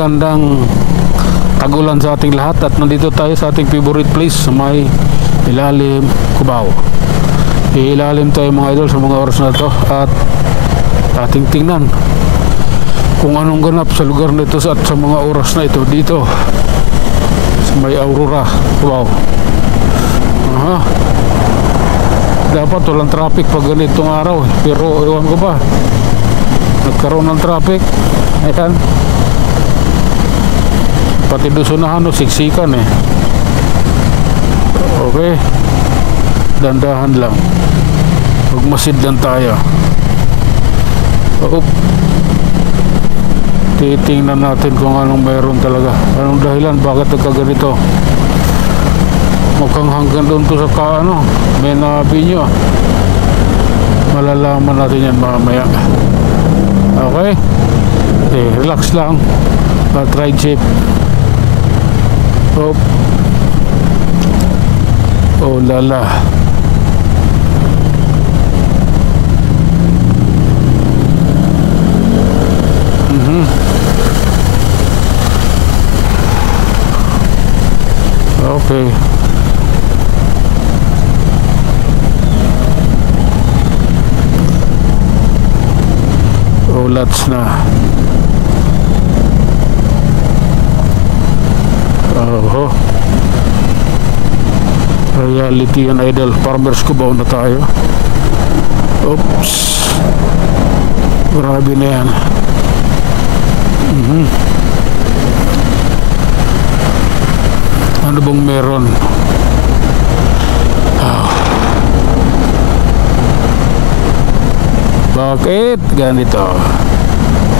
magandang tagulan sa ating lahat at nandito tayo sa ating favorite place sa may ilalim Cubao. Ilalim tayo mga idol sa mga oras na to at ating tingnan kung anong ganap sa lugar na ito at sa mga oras na ito dito sa may Aurora Cubao. Dapat walang traffic pag ganitong araw pero ewan ko ba, nagkaroon ng traffic. Ayan, pati doon siksikan eh. Okay, dandahan lang, magmasid lang tayo. Titingnan natin kung anong mayroon talaga, anong dahilan bakit nagkaganito. Mukhang hanggang doon to sa may nabinyo. Malalaman natin yan mamaya. Okay, relax lang, ride safe. Oh lala. Okay. Lots na. Reality and idol Farmers Cubao na tayo. Oops, grabe na yan. Ano bang meron? Bakit ganito?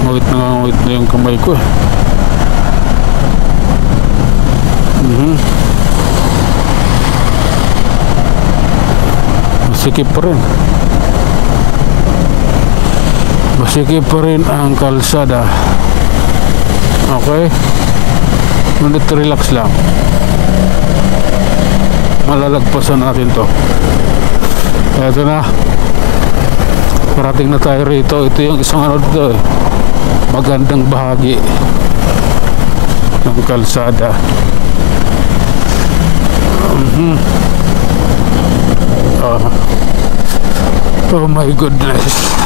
Ngawit na yung kamay ko. Masikip pa rin. Masikip pa rin ang kalsada. Okay, nandito relax lang. Malalagpasan natin to. Eto na, parating na tayo rito. Ito yung isang dito magandang bahagi ng kalsada. Oh my goodness.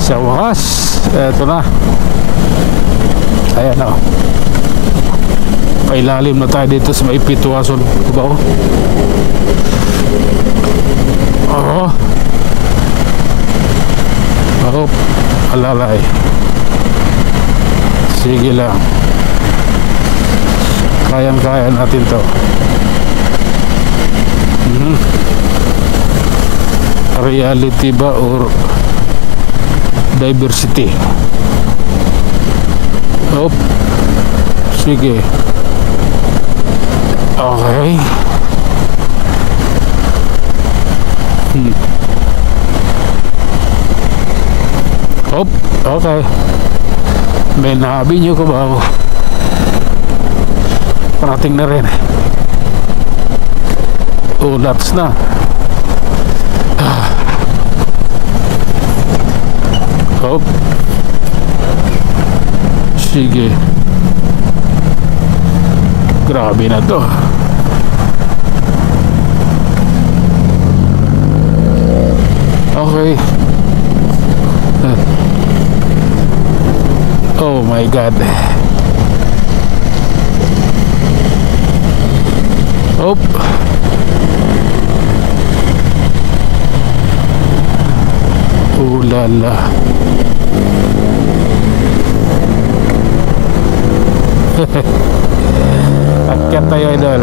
Sa wakas, eto na. Ayan o, pailalim na tayo dito sa may Pituason Cubao. Alalay. Sige lang, kayang-kaya natin to. Reality ba or diversity? Sige. Okay. Okay. May nahabi nyo ko ba ako? Parating na rin. Lots na. Sige. Grabe na to. Okay. Oh my God. Oh lala. Akyat tayo idol.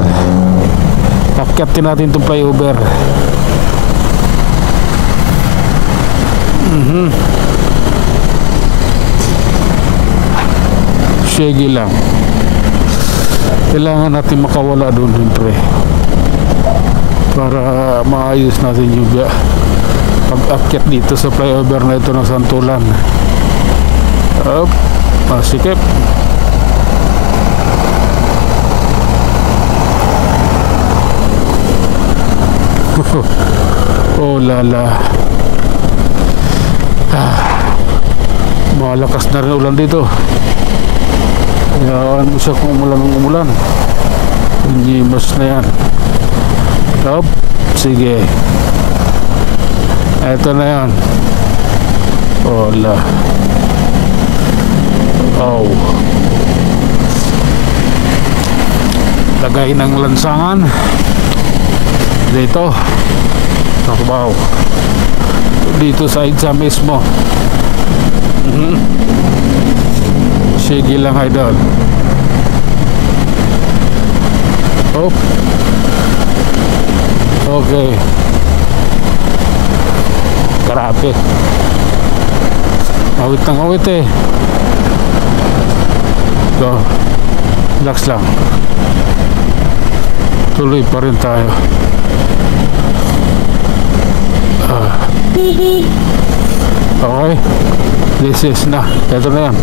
Akyatin natin itong flyover. Sige lang, kailangan natin makawala doon siyempre para maayos natin yung pag-akyat dito sa flyover na ito ng Santulan. Masikip. Oh lala. Malakas na rin ulan dito. Hayaan mo siya kung umulan. Nyimas na yan. Up. Sige. Eto na yan. Wala. Oh. Lagay ng lansangan dito sa Cubao, dito sa EDSA mismo. Sige lang, idol. Oh. Okay. Grabe. Awit ng awit eh. So, relax lang. Tuloy pa rin tayo. Okay. This is na. Ito na yan.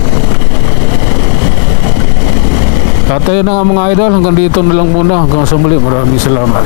At ayun na nga mga idol. Hanggang dito na lang muna. Hanggang sa muli. Maraming salamat.